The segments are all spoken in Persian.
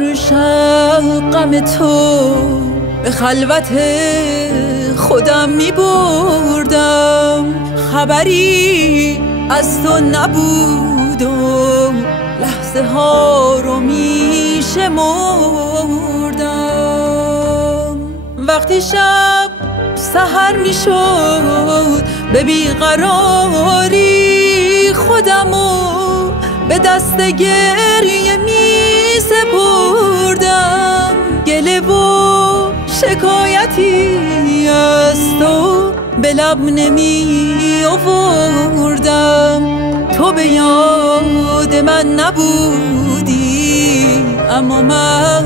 هزار شب غم تو به خلوت خودم می بردم، خبری از تو نبود و لحظه ها رو می شمردم. وقتی شب سحر می شد به بیقراری خودمو به دست گریه می سپردم. گله و شکایتی از تو به لب نمی آوردم. تو به یاد من نبودی اما من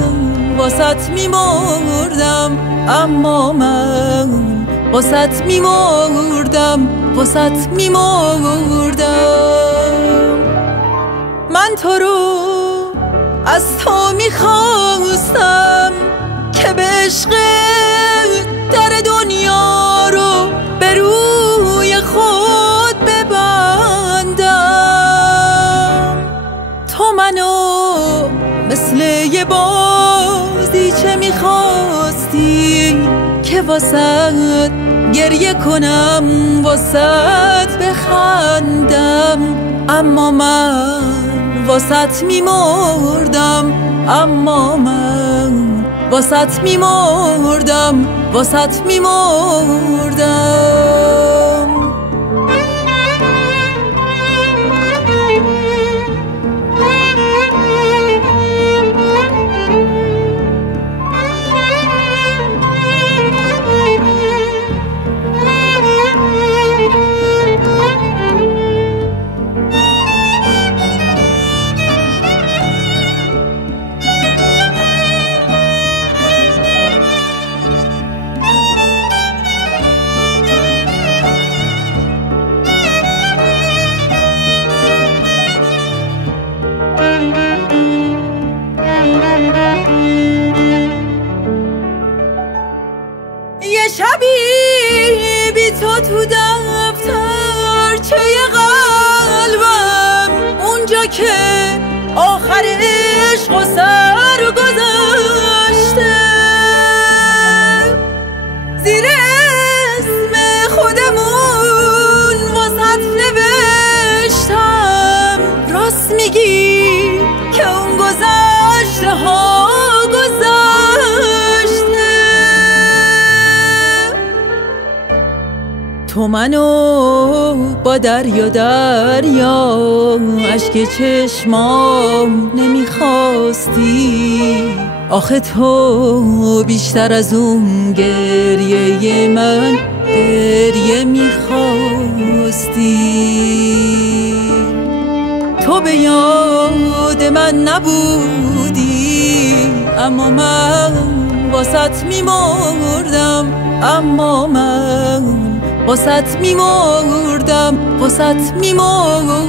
واسط می مردم، اما من واسط می مردم، واسط می مردم. من تو رو از تو می خواستم که به عشق در دنیا رو به روی خود ببندم. تو منو مثل یه بازیچه می خواستی که واسط گریه کنم، واسط بخندم، اما من واسط می مردم، اما من واسط می مردم، واسط می مردم. یه شبی بی تو تو دفترچه قلبم، اونجا که آخر عشق و سر گذشته، زیر اسم خودمون واسط نوشتم. راست میگی که اون گذشته ها تو منو با دریا اشک چشمام نمیخواستی. آخه تو بیشتر از اون گریه من گریه میخواستی. تو به یاد من نبودی اما من واسط میمردم، اما من واسط میمردم، واسط میمردم.